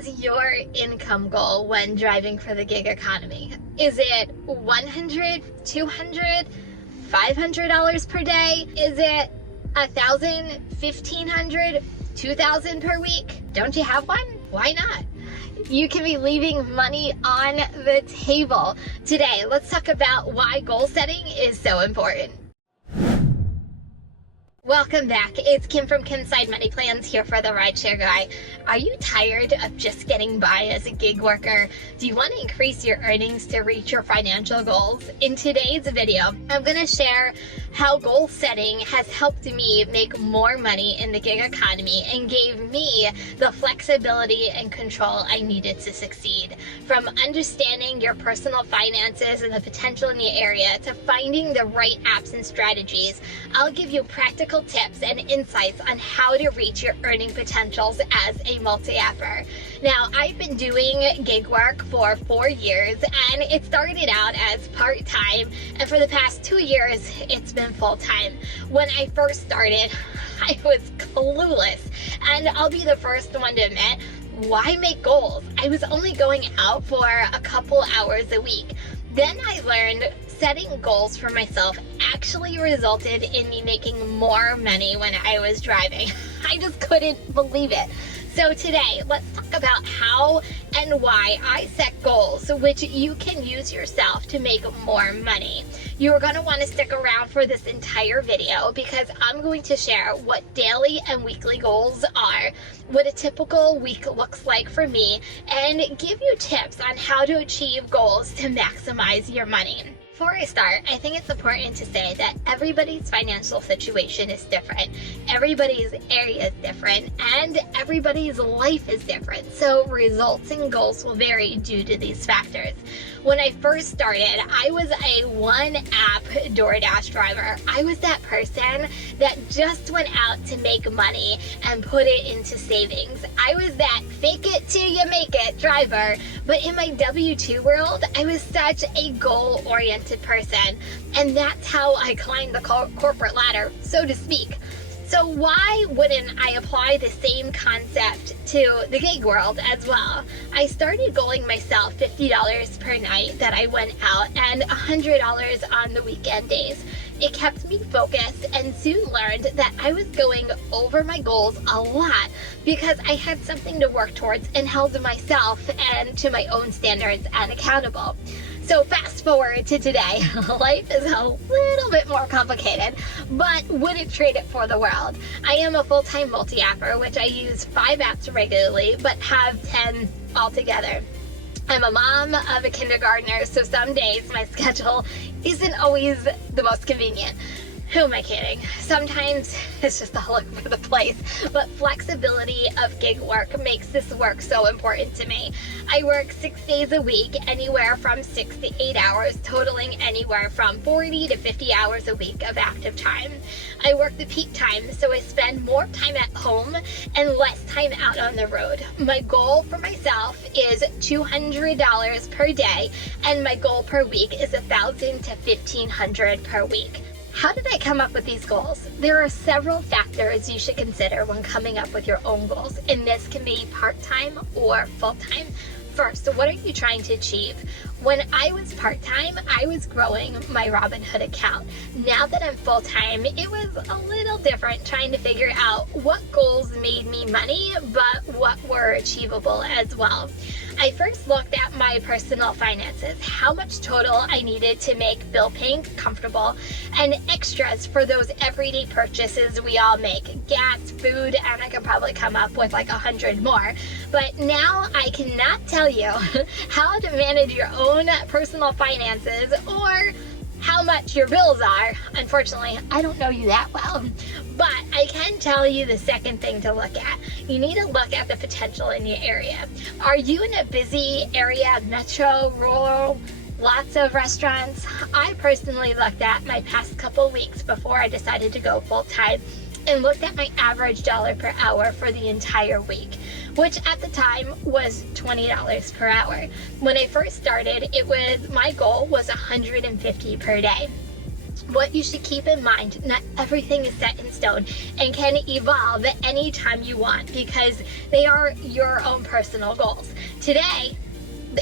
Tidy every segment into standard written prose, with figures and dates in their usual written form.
is your income goal when driving for the gig economy? Is it $100, $200, $500 per day? Is it $1,000, $1,500, $2,000 per week? Don't you have one? Why not? You can be leaving money on the table. Today, let's talk about why goal setting is so important. Welcome back. It's Kim from Kim's Side Money Plans here for the RideShare Guy. Are you tired of just getting by as a gig worker? Do you want to increase your earnings to reach your financial goals? In today's video, I'm going to share how goal setting has helped me make more money in the gig economy and gave me the flexibility and control I needed to succeed. From understanding your personal finances and the potential in the area to finding the right apps and strategies, I'll give you practical tips and insights on how to reach your earning potentials as a multi-apper. Now, I've been doing gig work for 4 years, and it started out as part-time, and for the past 2 years, it's been full-time. When I first started, I was clueless, and I'll be the first one to admit, why make goals? I was only going out for a couple hours a week. Then I learned setting goals for myself actually resulted in me making more money when I was driving. I just couldn't believe it. So today, let's talk about how and why I set goals which you can use yourself to make more money. You are going to want to stick around for this entire video because I'm going to share what daily and weekly goals are, what a typical week looks like for me, and give you tips on how to achieve goals to maximize your money. Before I start, I think it's important to say that everybody's financial situation is different, everybody's area is different, and everybody's life is different, so results and goals will vary due to these factors. When I first started, I was a one-app DoorDash driver. I was that person that just went out to make money and put it into savings. I was that fake it till you make it driver, but in my W-2 world, I was such a goal-oriented person, and that's how I climbed the corporate ladder, so to speak. So why wouldn't I apply the same concept to the gig world as well? I started goaling myself $50 per night that I went out and $100 on the weekend days. It kept me focused and soon learned that I was going over my goals a lot because I had something to work towards and held myself and to my own standards and accountable. So fast forward to today, life is a little bit more complicated, but wouldn't trade it for the world. I am a full-time multi-apper, which I use 5 apps regularly, but have 10 altogether. I'm a mom of a kindergartner, so some days my schedule isn't always the most convenient. Who am I kidding? Sometimes it's just all over the place, but flexibility of gig work makes this work so important to me. I work 6 days a week, anywhere from 6 to 8 hours, totaling anywhere from 40 to 50 hours a week of active time. I work the peak time, so I spend more time at home and less time out on the road. My goal for myself is $200 per day, and my goal per week is $1,000 to $1,500 per week. How did I come up with these goals? There are several factors you should consider when coming up with your own goals, and this can be part-time or full-time. First, what are you trying to achieve? When I was part-time, I was growing my Robinhood account. Now that I'm full-time, it was a little different trying to figure out what goals made me money, but what were achievable as well. I first looked at my personal finances, how much total I needed to make bill paying comfortable, and extras for those everyday purchases we all make, gas, food, and I could probably come up with like 100 more. But now I cannot tell you how to manage your own personal finances or how much your bills are. Unfortunately, I don't know you that well, but I can tell you the second thing to look at. You need to look at the potential in your area. Are you in a busy area, metro, rural, lots of restaurants? I personally looked at my past couple weeks before I decided to go full-time and looked at my average dollar per hour for the entire week, which at the time was $20 per hour. When I first started, my goal was $150 per day. What you should keep in mind, not everything is set in stone and can evolve anytime you want because they are your own personal goals. Today,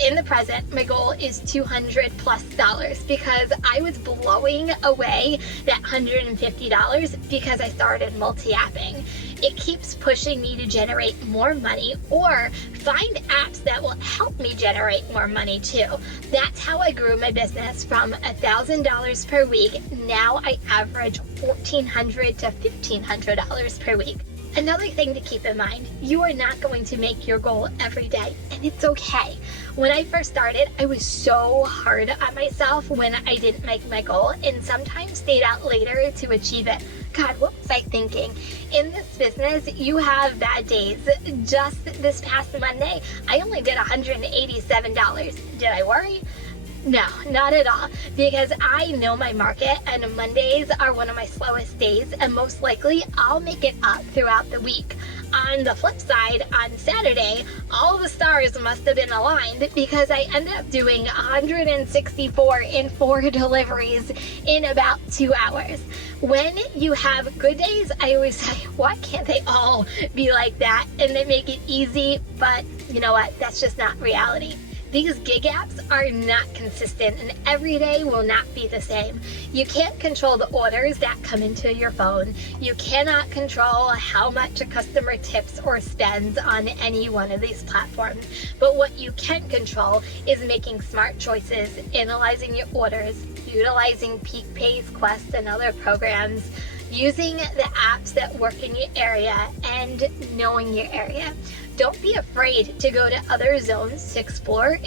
in the present, my goal is $200+ because I was blowing away that $150 because I started multi-apping. It keeps pushing me to generate more money or find apps that will help me generate more money too. That's how I grew my business from $1,000 per week. Now I average $1,400 to $1,500 per week. Another thing to keep in mind, you are not going to make your goal every day, and it's okay. When I first started, I was so hard on myself when I didn't make my goal and sometimes stayed out later to achieve it. God, what was I thinking? In this business, you have bad days. Just this past Monday, I only did $187. Did I worry? No, not at all, because I know my market and Mondays are one of my slowest days and most likely I'll make it up throughout the week. On the flip side, on Saturday, all the stars must have been aligned because I ended up doing 164 in 4 deliveries in about 2 hours. When you have good days, I always say, why can't they all be like that? And they make it easy, but you know what? That's just not reality. These gig apps are not consistent and every day will not be the same. You can't control the orders that come into your phone. You cannot control how much a customer tips or spends on any one of these platforms. But what you can control is making smart choices, analyzing your orders, utilizing Peak Pays, Quest, and other programs, using the apps that work in your area, and knowing your area. Don't be afraid to go to other zones to explore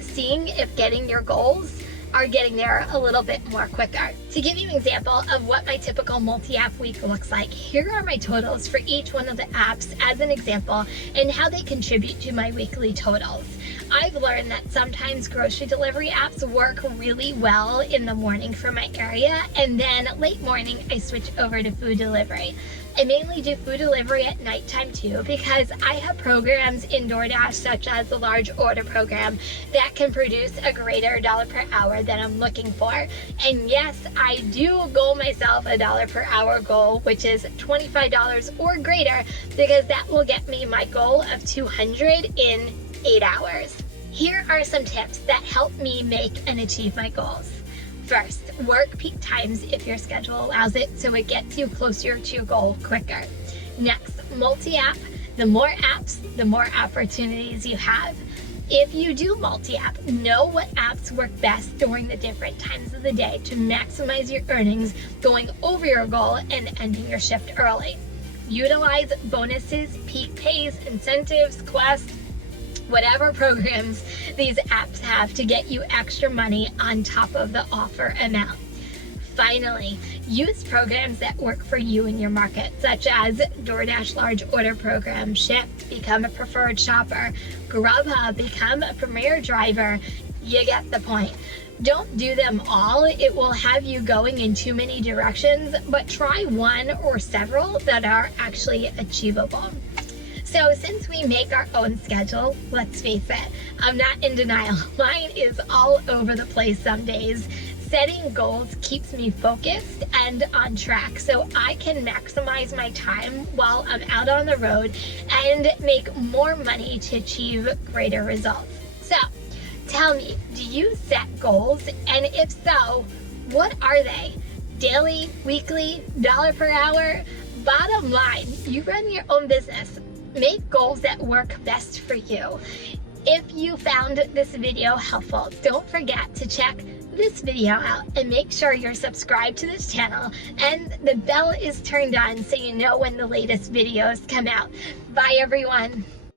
seeing if getting your goals are getting there a little bit more quicker. To give you an example of what my typical multi-app week looks like, here are my totals for each one of the apps as an example and how they contribute to my weekly totals. I've learned that sometimes grocery delivery apps work really well in the morning for my area, and then late morning I switch over to food delivery. I mainly do food delivery at nighttime too because I have programs in DoorDash such as the large order program that can produce a greater dollar per hour than I'm looking for. And yes, I do goal myself a dollar per hour goal, which is $25 or greater, because that will get me my goal of $200 in 8 hours. Here are some tips that help me make and achieve my goals. First, work peak times if your schedule allows it so it gets you closer to your goal quicker. Next, multi-app. The more apps, the more opportunities you have. If you do multi-app, know what apps work best during the different times of the day to maximize your earnings going over your goal and ending your shift early. Utilize bonuses, Peak Pays, incentives, Quest, whatever programs these apps have to get you extra money on top of the offer amount. Finally, use programs that work for you in your market, such as DoorDash large order program, Shipt, become a preferred shopper, Grubhub, become a premier driver. You get the point. Don't do them all. It will have you going in too many directions, but try one or several that are actually achievable. So since we make our own schedule, let's face it, I'm not in denial. Mine is all over the place some days. Setting goals keeps me focused and on track so I can maximize my time while I'm out on the road and make more money to achieve greater results. So tell me, do you set goals? And if so, what are they? Daily, weekly, dollar per hour? Bottom line, you run your own business. Make goals that work best for you. If you found this video helpful, don't forget to check this video out and make sure you're subscribed to this channel and the bell is turned on so you know when the latest videos come out. Bye everyone.